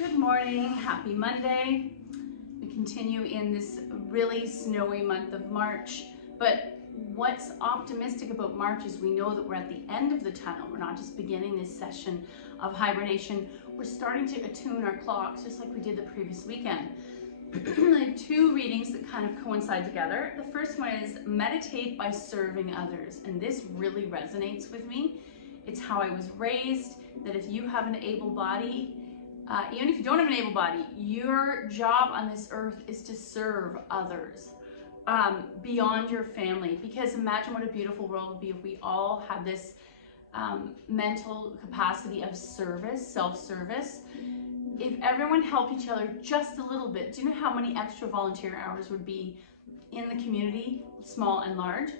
Good morning, happy Monday. We continue in this really snowy month of March, but what's optimistic about March is we know that we're at the end of the tunnel. We're not just beginning this session of hibernation, we're starting to attune our clocks just like we did the previous weekend. I have two readings that kind of coincide together. The first one is meditate by serving others, and this really resonates with me. It's how I was raised, that if you have an able body, even if you don't have an able body, your job on this earth is to serve others beyond your family. Because imagine what a beautiful world would be if we all had this mental capacity of service, self-service. If everyone helped each other just a little bit, do you know how many extra volunteer hours would be in the community, small and large?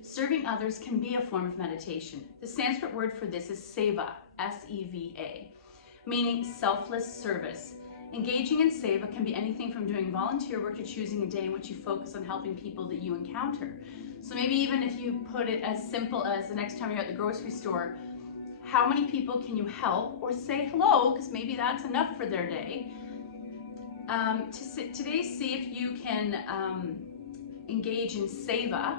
Serving others can be a form of meditation. The Sanskrit word for this is seva, S-E-V-A, meaning selfless service. Engaging in seva can be anything from doing volunteer work to choosing a day in which you focus on helping people that you encounter. So maybe even if you put it as simple as the next time you're at the grocery store, how many people can you help or say hello, because maybe that's enough for their day. Today, see if you can engage in seva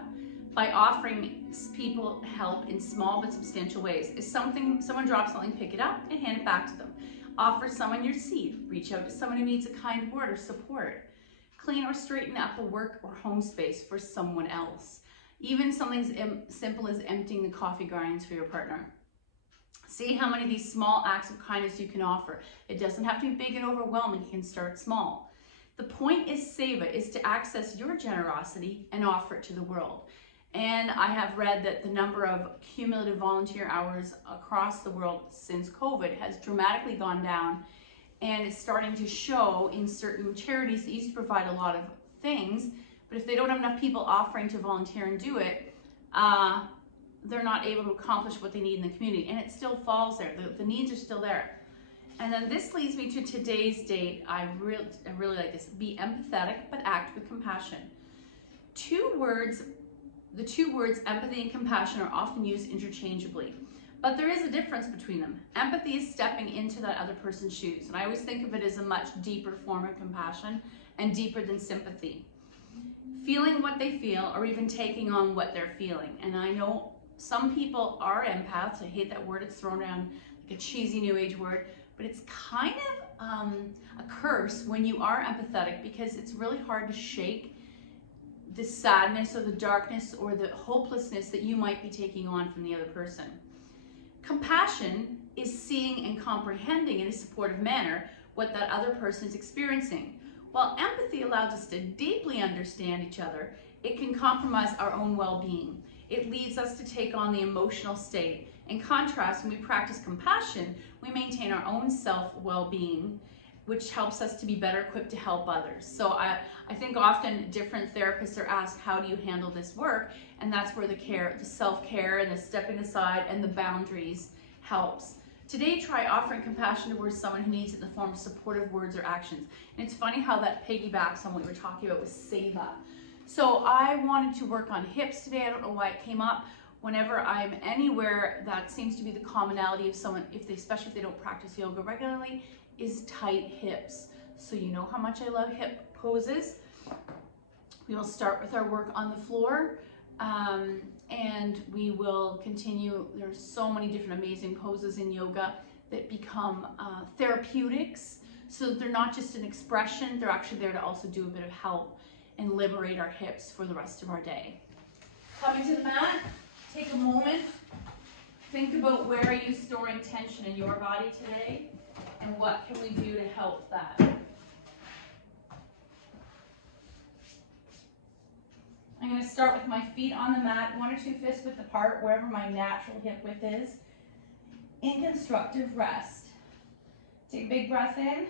by offering people help in small but substantial ways. If someone drops something, pick it up and hand it back to them. Offer someone your seat. Reach out to someone who needs a kind word or support. Clean or straighten up a work or home space for someone else. Even something as simple as emptying the coffee grinds for your partner. See how many of these small acts of kindness you can offer. It doesn't have to be big and overwhelming. You can start small. The point is seva is to access your generosity and offer it to the world. And I have read that the number of cumulative volunteer hours across the world since COVID has dramatically gone down, and it's starting to show in certain charities that used to provide a lot of things, but if they don't have enough people offering to volunteer and do it, they're not able to accomplish what they need in the community, and it still falls there. The needs are still there. And then this leads me to today's date. I really like this. Be empathetic, but act with compassion. The two words empathy and compassion are often used interchangeably, but there is a difference between them. Empathy is stepping into that other person's shoes, and I always think of it as a much deeper form of compassion and deeper than sympathy. Feeling what they feel or even taking on what they're feeling. And I know some people are empaths. I hate that word. It's thrown around like a cheesy new age word, but it's kind of a curse when you are empathetic, because it's really hard to shake the sadness or the darkness or the hopelessness that you might be taking on from the other person. Compassion is seeing and comprehending in a supportive manner what that other person is experiencing. While empathy allows us to deeply understand each other, it can compromise our own well-being. It leads us to take on the emotional state. In contrast, when we practice compassion, we maintain our own self-well-being, which helps us to be better equipped to help others. So I think often different therapists are asked, how do you handle this work? And that's where the self-care and the stepping aside and the boundaries helps. Today, try offering compassion towards someone who needs it in the form of supportive words or actions. And it's funny how that piggybacks on what we were talking about with seva. So I wanted to work on hips today. I don't know why it came up. Whenever I'm anywhere, that seems to be the commonality of someone, especially if they don't practice yoga regularly, is tight hips. So you know how much I love hip poses. We will start with our work on the floor, and we will continue. There's so many different amazing poses in yoga that become therapeutics. So they're not just an expression, they're actually there to also do a bit of help and liberate our hips for the rest of our day. Coming to the mat, take a moment, think about where are you storing tension in your body today, and what can we do to help that? I'm going to start with my feet on the mat, 1 or 2 fists width apart, wherever my natural hip width is, in constructive rest. Take a big breath in,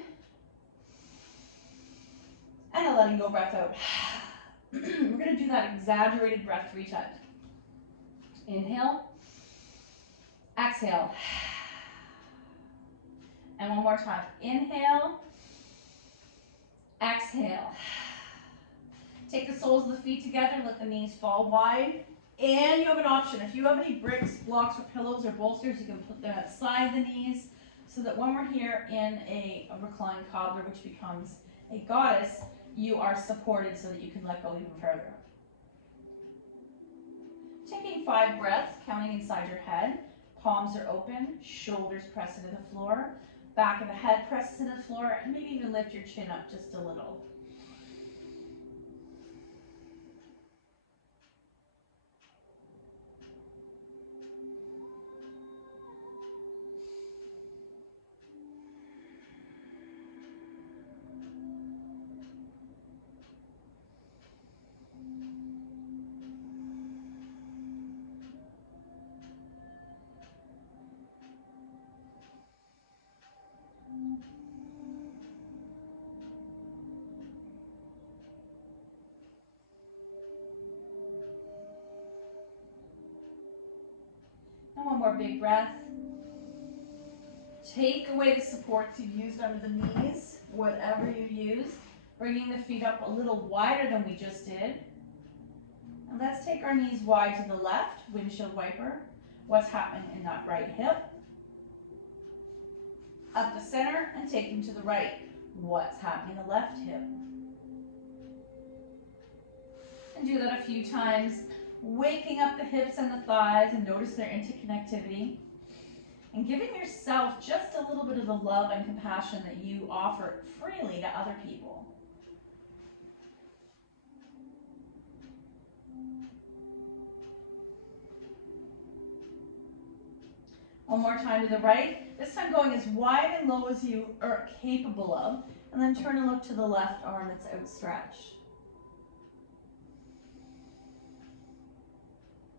and a letting go breath out. We're going to do that exaggerated breath 3 times. Inhale, exhale. And one more time. Inhale, exhale. Take the soles of the feet together, let the knees fall wide. And you have an option. If you have any bricks, blocks, or pillows, or bolsters, you can put them outside the knees so that when we're here in a reclined cobbler, which becomes a goddess, you are supported so that you can let go even further. Taking 5 breaths, counting inside your head. Palms are open, shoulders press into the floor, back of the head presses into the floor, and maybe even lift your chin up just a little. And one more big breath. Take away the supports you've used under the knees, whatever you've used, bringing the feet up a little wider than we just did. And let's take our knees wide to the left, windshield wiper. What's happening in that right hip? Up the center and take them to the right. What's happening in the left hip? And do that a few times, waking up the hips and the thighs and notice their interconnectivity. And giving yourself just a little bit of the love and compassion that you offer freely to other people. One more time to the right. This time going as wide and low as you are capable of. And then turn and look to the left arm that's outstretched.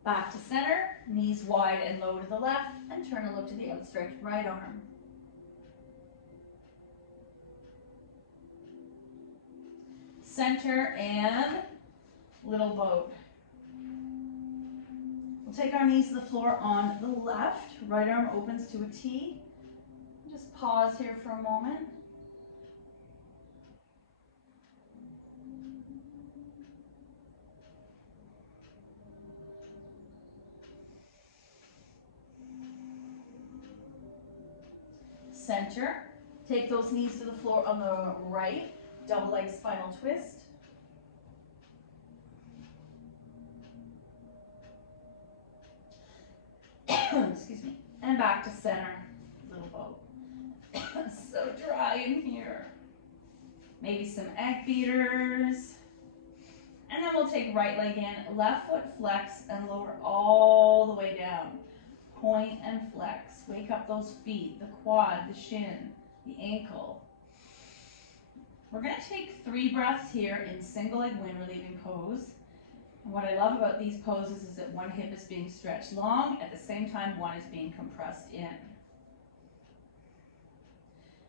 Back to center, knees wide and low to the left, and turn and look to the outstretched right arm. Center and little boat. We'll take our knees to the floor on the left. Right arm opens to a T. Just pause here for a moment. Center. Take those knees to the floor on the right. Double leg spinal twist. Excuse me. And back to center. Little boat. So dry in here. Maybe some egg beaters. And then we'll take right leg in, left foot flex and lower all the way down. Point and flex. Wake up those feet, the quad, the shin, the ankle. We're going to take 3 breaths here in single leg wind relieving pose. And what I love about these poses is that one hip is being stretched long, at the same time one is being compressed in.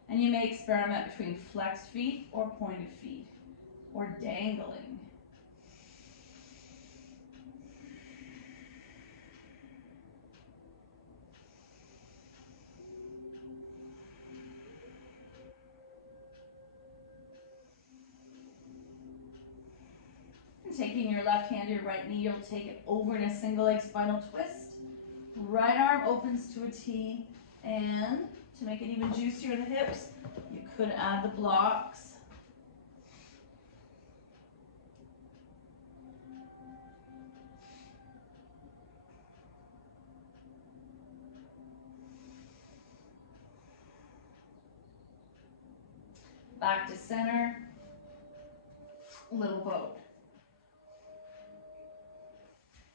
And you may experiment between flexed feet or pointed feet, or dangling. Taking your left hand to your right knee, you'll take it over in a single leg spinal twist. Right arm opens to a T, and to make it even juicier in the hips, you could add the blocks. Back to center, little boat.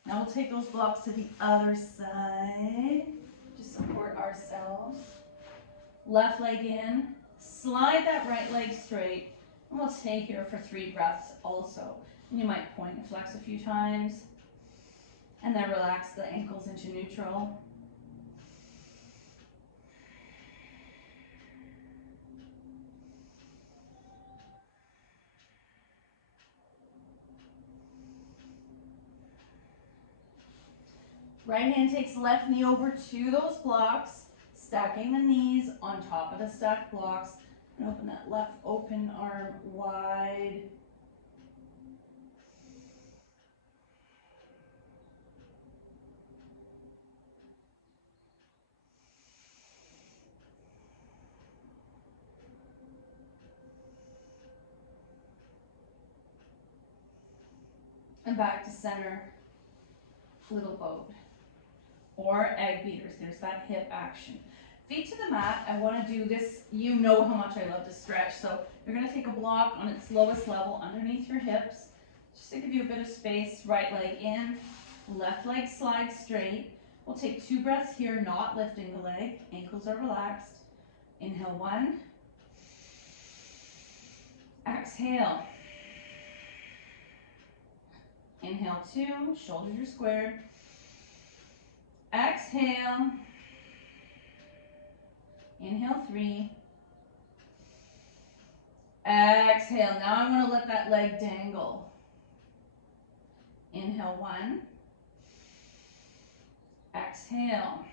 Now we'll take those blocks to the other side to support ourselves. Left leg in, slide that right leg straight, and we'll stay here for 3 breaths also. And you might point and flex a few times, and then relax the ankles into neutral. Right hand takes the left knee over to those blocks, stacking the knees on top of the stacked blocks, and open that left open arm wide. And back to center, little boat. Or egg beaters, there's that hip action. Feet to the mat, I want to do this, you know how much I love to stretch, so you're going to take a block on its lowest level underneath your hips, just to give you a bit of space. Right leg in, left leg slides straight. We'll take 2 breaths here, not lifting the leg, ankles are relaxed. Inhale 1, exhale. Inhale 2, shoulders are squared. Exhale. Inhale 3. Exhale. Now I'm going to let that leg dangle. Inhale 1. Exhale.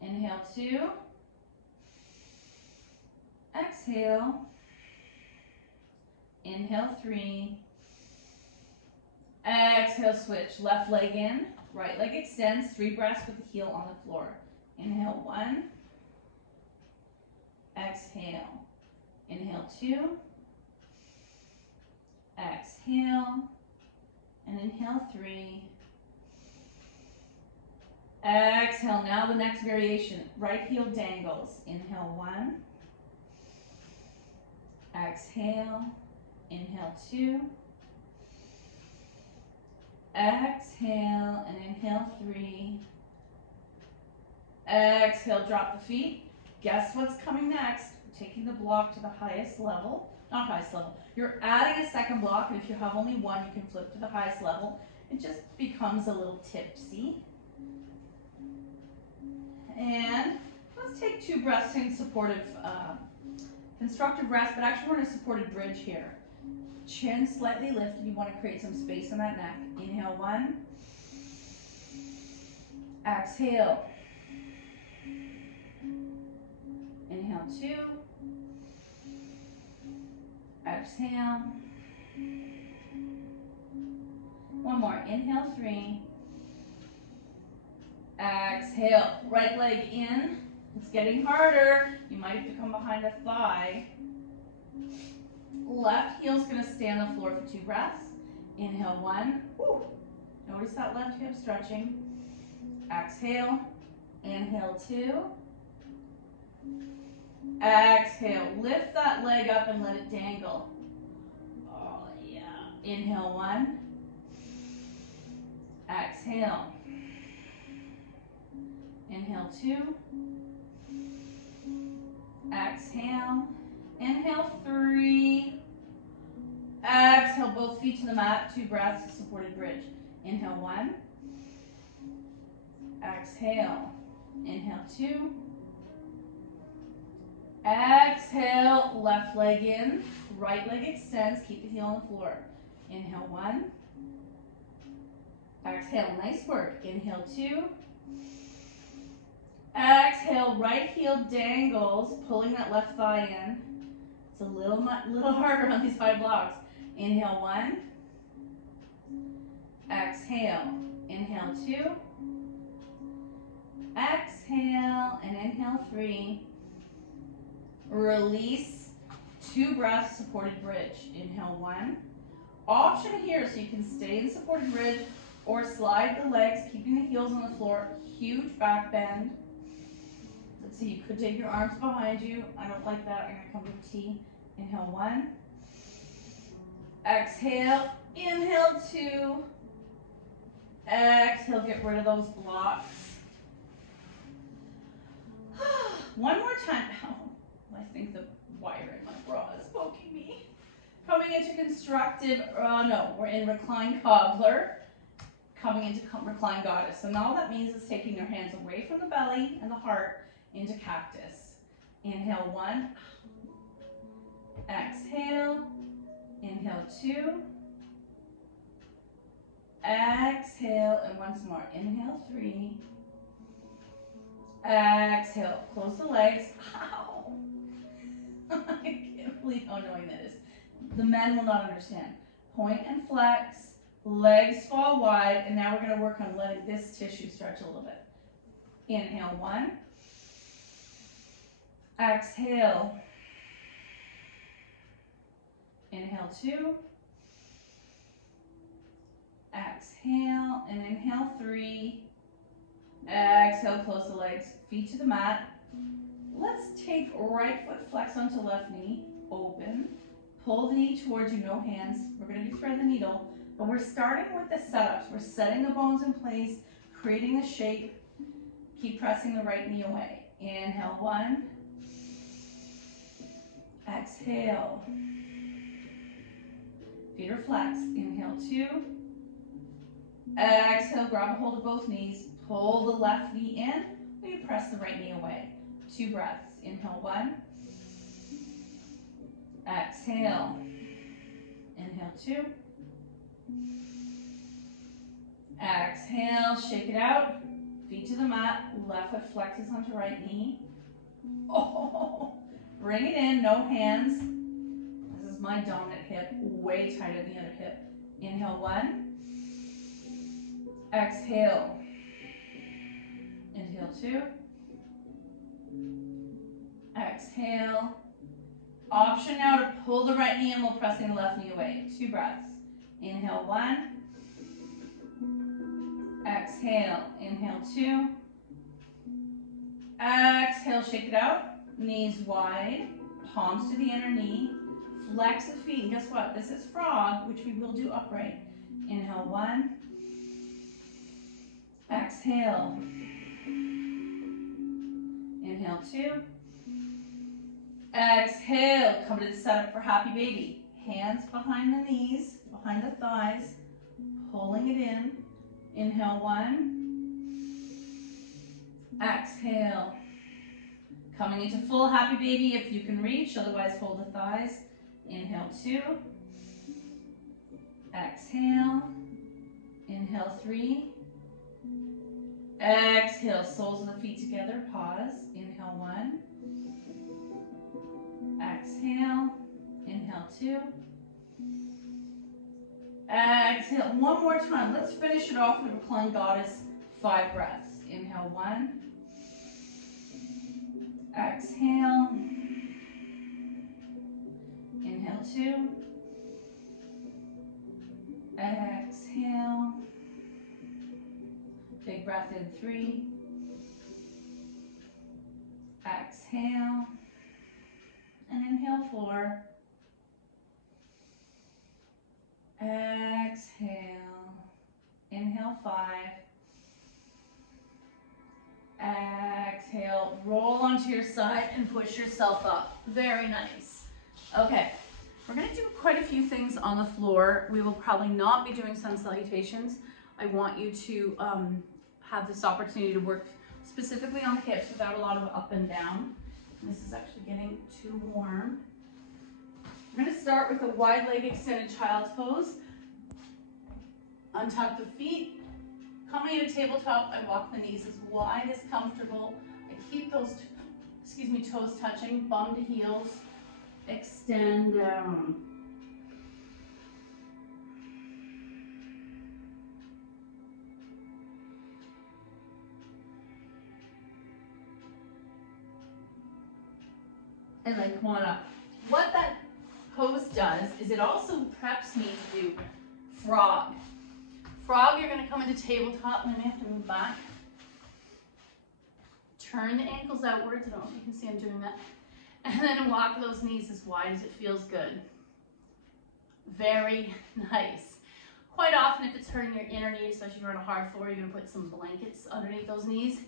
Inhale 2. Exhale. Inhale 3. Exhale, switch. Left leg in, right leg extends. 3 breaths with the heel on the floor. Inhale 1. Exhale. Inhale 2. Exhale. And inhale 3. Exhale. Now the next variation. Right heel dangles. Inhale 1. Exhale. Inhale 2. Exhale and inhale 3. Exhale, drop the feet. Guess what's coming next? Taking the block to the highest level. Not highest level. You're adding a second block, and if you have only one, you can flip to the highest level. It just becomes a little tipsy. And let's take 2 breaths in supportive, constructive rest, but actually we're in a supported bridge here. Chin slightly lifted. You want to create some space on that neck. Inhale 1. Exhale. Inhale 2. Exhale. One more. Inhale 3. Exhale. Right leg in. It's getting harder. You might have to come behind a thigh. Left heel's going to stay on the floor for 2 breaths. Inhale 1. Woo. Notice that left hip stretching. Exhale. Inhale 2. Exhale. Lift that leg up and let it dangle. Oh, yeah. Inhale 1. Exhale. Inhale 2. Exhale. Inhale 3. Exhale, both feet to the mat. 2 breaths, supported bridge. Inhale 1. Exhale. Inhale 2. Exhale, left leg in. Right leg extends. Keep the heel on the floor. Inhale 1. Exhale, nice work. Inhale 2. Exhale, right heel dangles, pulling that left thigh in. It's a little harder on these high blocks. Inhale 1. Exhale. Inhale 2. Exhale and inhale 3. Release. 2 breaths, supported bridge. Inhale 1. Option here, so you can stay in supported bridge or slide the legs, keeping the heels on the floor. Huge back bend. Let's see, you could take your arms behind you. I don't like that. I'm going to come to T. Inhale 1. Exhale. Inhale 2. Exhale, get rid of those blocks. One more time. Oh, I think the wire in my bra is poking me. Coming into constructive, no, we're in reclined cobbler. Coming into reclined goddess. And all that means is taking your hands away from the belly and the heart into cactus. Inhale 1. Exhale. Inhale 2. Exhale, and once more. Inhale 3. Exhale. Close the legs. Ow! I can't believe how annoying that is. The men will not understand. Point and flex. Legs fall wide, and now we're going to work on letting this tissue stretch a little bit. Inhale 1. Exhale. Inhale 2. Exhale, and inhale 3. Exhale, close the legs, feet to the mat. Let's take right foot, flex onto left knee, open. Pull the knee towards you, no hands. We're going to do thread the needle, but we're starting with the setups. We're setting the bones in place, creating the shape. Keep pressing the right knee away. Inhale 1. Exhale. Feet are flexed. Inhale 2. Exhale, grab a hold of both knees. Pull the left knee in. We press the right knee away. 2 breaths. Inhale 1. Exhale. Inhale 2. Exhale, shake it out. Feet to the mat. Left foot flexes onto right knee. Oh, bring it in, no hands. This is my dominant hip, way tighter than the other hip. Inhale 1. Exhale. Inhale 2. Exhale. Option now to pull the right knee in while pressing the left knee away. 2 breaths. Inhale 1. Exhale. Inhale 2. Exhale, shake it out. Knees wide. Palms to the inner knee. Flex the feet. And guess what? This is frog, which we will do upright. Inhale 1. Exhale. Inhale 2. Exhale. Come to the setup for happy baby. Hands behind the knees, behind the thighs. Pulling it in. Inhale 1. Exhale. Coming into full happy baby if you can reach, otherwise hold the thighs. Inhale 2. Exhale. Inhale 3. Exhale, soles of the feet together, pause. Inhale 1. Exhale. Inhale 2. Exhale, one more time. Let's finish it off with Reclined Goddess, 5 breaths. Inhale 1. Exhale. Inhale 2. Exhale. Big breath in 3. Exhale. And inhale 4. Exhale. Inhale 5. Exhale. Roll onto your side and push yourself up. Very nice. Okay. We're going to do quite a few things on the floor. We will probably not be doing sun salutations. I want you to have this opportunity to work specifically on the hips without a lot of up and down. This is actually getting too warm. I'm going to start with a wide leg extended child's pose. Untuck the feet. Coming into tabletop, I walk the knees as wide as comfortable. I keep those, toes touching, bum to heels. Extend down. And then come on up. What that pose does is it also preps me to do frog. Frog, you're going to come into tabletop, and then you have to move back. Turn the ankles outwards. I don't know if you can see I'm doing that. And then walk those knees as wide as it feels good. Very nice. Quite often, if it's hurting your inner knee, especially if you're on a hard floor, you're going to put some blankets underneath those knees.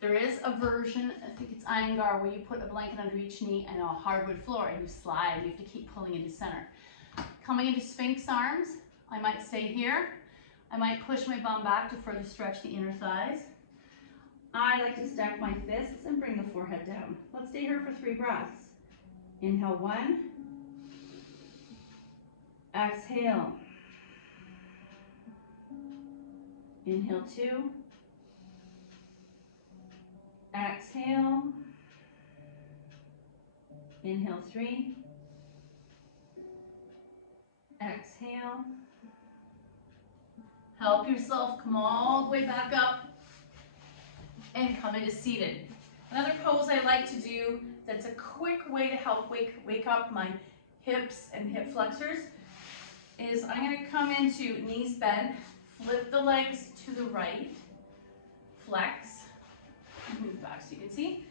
There is a version, I think it's Iyengar, where you put a blanket under each knee and a hardwood floor and you slide. You have to keep pulling into center. Coming into Sphinx arms, I might stay here. I might push my bum back to further stretch the inner thighs. I like to stack my fists and bring the forehead down. Let's stay here for 3 breaths. Inhale 1. Exhale. Inhale 2. Exhale. Inhale 3. Exhale. Help yourself come all the way back up and come into seated. Another pose I like to do that's a quick way to help wake up my hips and hip flexors is I'm going to come into knees bent, Flip the legs to the right, flex, move back so you can see.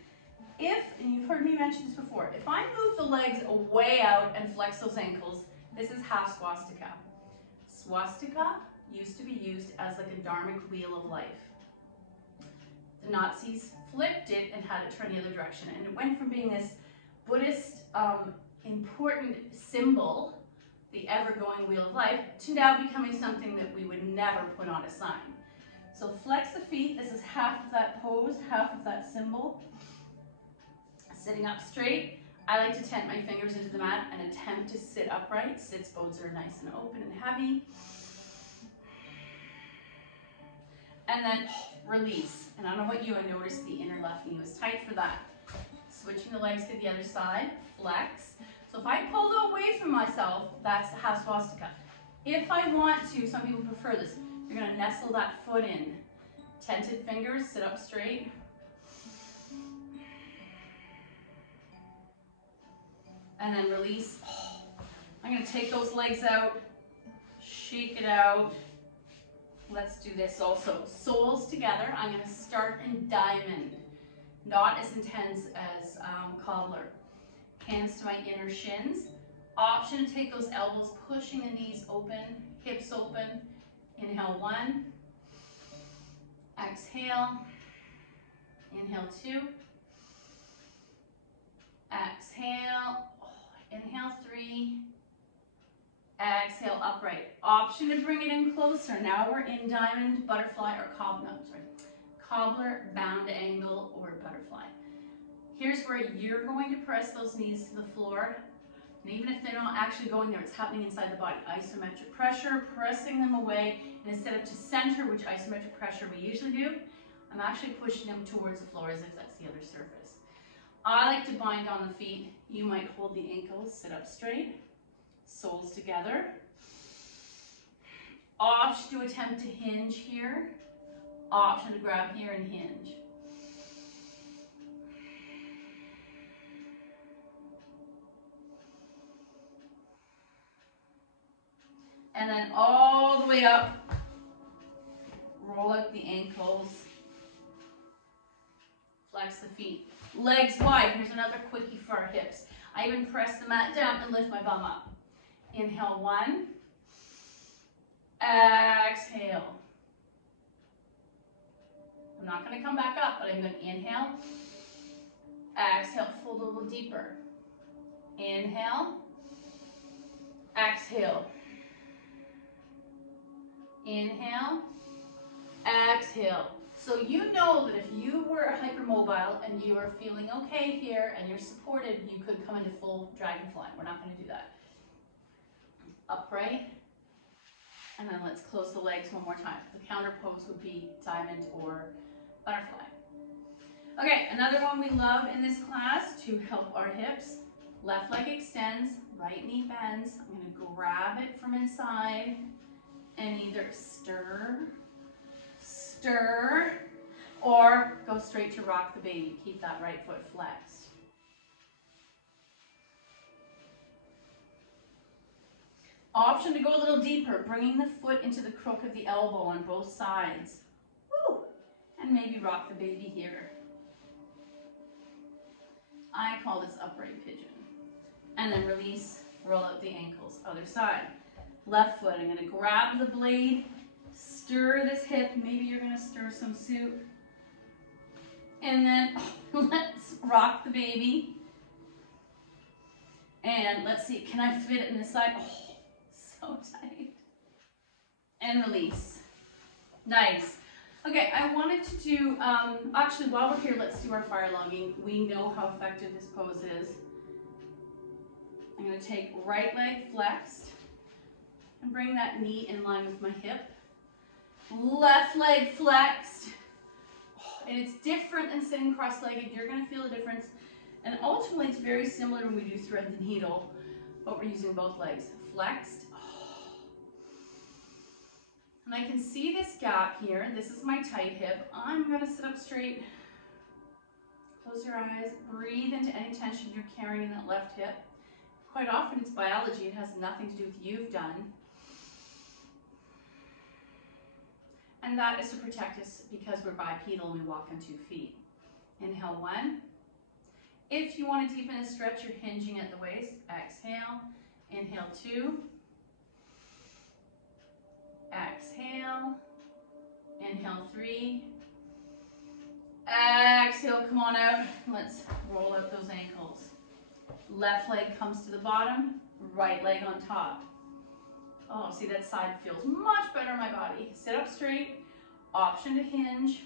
If, and you've heard me mention this before, if I move the legs way out and flex those ankles, this is half swastika. Swastika used to be used as like a dharmic wheel of life. The Nazis flipped it and had it turn the other direction, and it went from being this Buddhist important symbol, the ever-going wheel of life, to now becoming something that we would never put on a sign. So flex the feet. This is half of that pose, half of that symbol. Sitting up straight, I like to tent my fingers into the mat and attempt to sit upright. Sits bones are nice and open and heavy. And then release. And I don't know about you, I noticed the inner left knee was tight for that. Switching the legs to the other side, flex. So if I pull away from myself, that's half swastika. If I want to, some people prefer this, you're gonna nestle that foot in. Tented fingers, sit up straight. And then release. I'm gonna take those legs out, shake it out. Let's do this also. Soles together. I'm gonna start in diamond. Not as intense as cobbler. Hands to my inner shins. Option to take those elbows, pushing the knees open, hips open. Inhale 1. Exhale. Inhale 2. Exhale. Inhale 3. Exhale, upright. Option to bring it in closer. Now we're in diamond, butterfly, or cobbler, bound angle, or butterfly. Here's where you're going to press those knees to the floor. And even if they're not actually going there, it's happening inside the body. Isometric pressure, pressing them away. And instead of to center, which isometric pressure we usually do, I'm actually pushing them towards the floor as if that's the other surface. I like to bind on the feet. You might hold the ankles, sit up straight, soles together. Option to attempt to hinge here. Option to grab here and hinge. And then all the way up, roll out the ankles, flex the feet. Legs wide. Here's another quickie for our hips. I even press the mat down and lift my bum up. Inhale 1. Exhale. I'm not going to come back up, but I'm going to inhale. Exhale, fold a little deeper. Inhale. Exhale. Inhale. Exhale. So you know that if you were hypermobile and you are feeling okay here and you're supported, you could come into full dragonfly. We're not going to do that. Upright. And then let's close the legs one more time. The counter pose would be diamond or butterfly. Okay, another one we love in this class to help our hips. Left leg extends, right knee bends. I'm going to grab it from inside and either stir, or go straight to rock the baby. Keep that right foot flexed. Option to go a little deeper, bringing the foot into the crook of the elbow on both sides. Woo! And maybe rock the baby here. I call this upright pigeon. And then release, roll out the ankles, other side. Left foot, I'm gonna grab the blade, stir this hip, maybe you're gonna stir some soup. And then let's rock the baby. And let's see, can I fit it in this side? Oh, so tight. And release. Nice. Okay, I wanted to do, actually while we're here, let's do our fire logging. We know how effective this pose is. I'm gonna take right leg flexed and bring that knee in line with my hip. Left leg flexed. And it's different than sitting cross-legged. You're gonna feel the difference. And ultimately, it's very similar when we do thread the needle, but we're using both legs. Flexed. And I can see this gap here. This is my tight hip. I'm gonna sit up straight. Close your eyes. Breathe into any tension you're carrying in that left hip. Quite often it's biology. It has nothing to do with you've done. And that is to protect us because we're bipedal and we walk on 2 feet. Inhale 1. If you want to deepen a stretch, you're hinging at the waist. Exhale. Inhale 2. Exhale. Inhale 3. Exhale, come on out. Let's roll out those ankles. Left leg comes to the bottom, right leg on top. Oh, see, that side feels much better in my body. Sit up straight, option to hinge.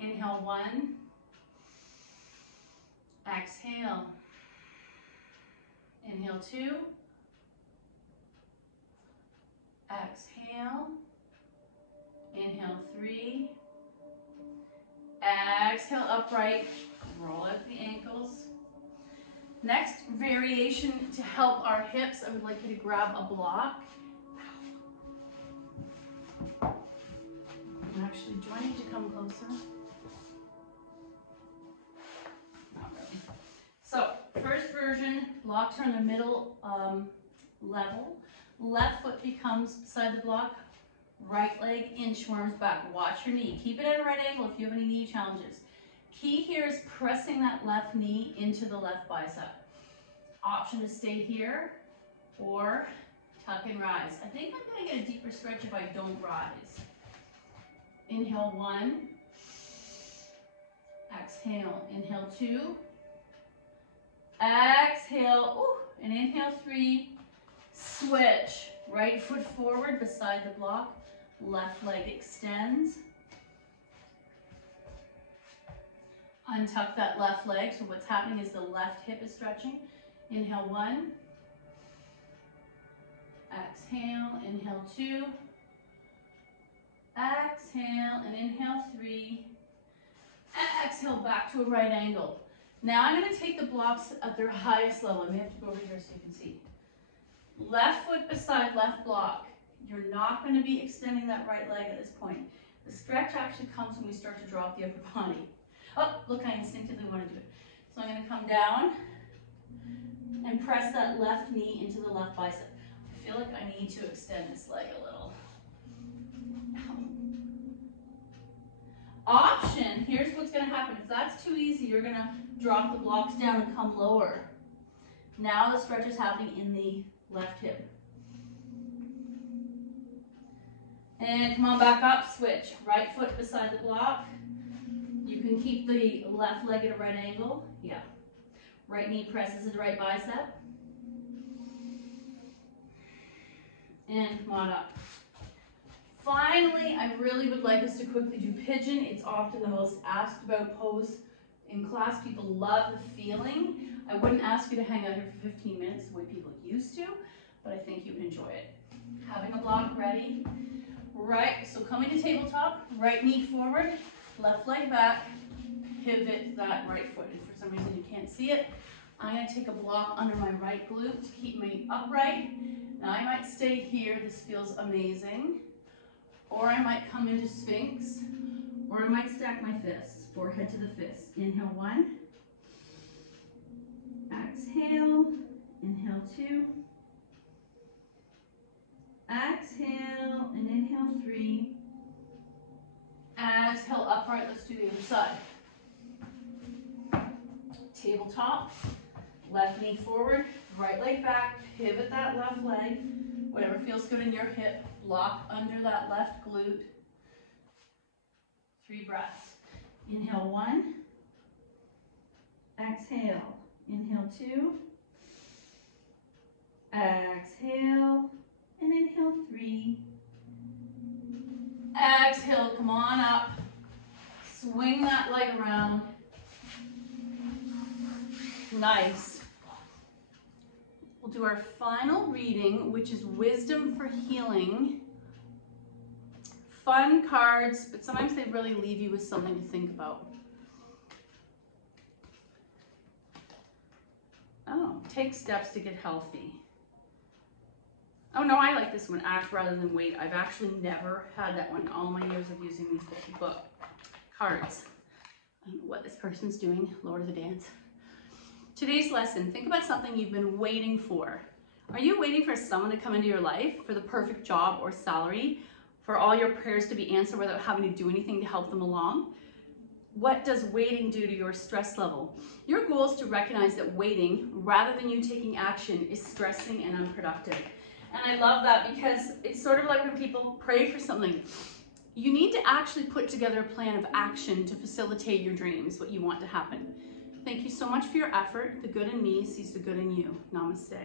Inhale 1. Exhale. Inhale 2. Exhale. Inhale 3. Exhale, upright. Roll out the ankles. Next variation to help our hips, I would like you to grab a block. Actually, do I need to come closer? Not really. So, first version, blocks are in the middle level. Left foot becomes beside the block. Right leg inchworms back. Watch your knee. Keep it at a right angle if you have any knee challenges. Key here is pressing that left knee into the left bicep. Option to stay here or tuck and rise. I think I'm going to get a deeper stretch if I don't rise. Inhale 1. Exhale. Inhale 2. Exhale. Ooh, and inhale 3. Switch. Right foot forward beside the block. Left leg extends. Untuck that left leg. So what's happening is the left hip is stretching. Inhale 1. Exhale. Inhale 2. Exhale and inhale 3. Exhale back to a right angle. Now I'm going to take the blocks at their highest level. I may have to go over here so you can see. Left foot beside left block. You're not going to be extending that right leg at this point. The stretch actually comes when we start to drop the upper body. Oh, look, I instinctively want to do it. So I'm going to come down and press that left knee into the left bicep. I feel like I need to extend this leg a little. Option, here's what's going to happen. If that's too easy, you're going to drop the blocks down and come lower. Now the stretch is happening in the left hip. And come on back up, switch. Right foot beside the block. You can keep the left leg at a right angle. Yeah. Right knee presses into the right bicep. And come on up. Finally, I really would like us to quickly do pigeon. It's often the most asked about pose in class. People love the feeling. I wouldn't ask you to hang out here for 15 minutes the way people used to, but I think you would enjoy it. Having a block ready. Right, so coming to tabletop, right knee forward, left leg back, pivot that right foot. And for some reason you can't see it, I'm going to take a block under my right glute to keep me upright. Now I might stay here, this feels amazing. Or I might come into Sphinx, or I might stack my fists, forehead to the fist. Inhale 1, exhale, inhale 2, exhale, and inhale 3, exhale upright, let's do the other side. Tabletop, left knee forward, right leg back, pivot that left leg, whatever feels good in your hip, block under that left glute. 3 breaths. Inhale 1, exhale, inhale 2, exhale, and inhale 3. Exhale, come on up. Swing that leg around. Nice. We'll do our final reading, which is Wisdom for Healing. Fun cards, but sometimes they really leave you with something to think about. Oh, take steps to get healthy. Oh no, I like this one, act rather than wait. I've actually never had that one in all my years of using these book cards. I don't know what this person's doing, Lord of the Dance. Today's lesson, think about something you've been waiting for. Are you waiting for someone to come into your life, for the perfect job or salary, for all your prayers to be answered without having to do anything to help them along. What does waiting do to your stress level? Your goal is to recognize that waiting, rather than you taking action, is stressing and unproductive. And I love that because it's sort of like when people pray for something. You need to actually put together a plan of action to facilitate your dreams, what you want to happen. Thank you so much for your effort. The good in me sees the good in you. Namaste.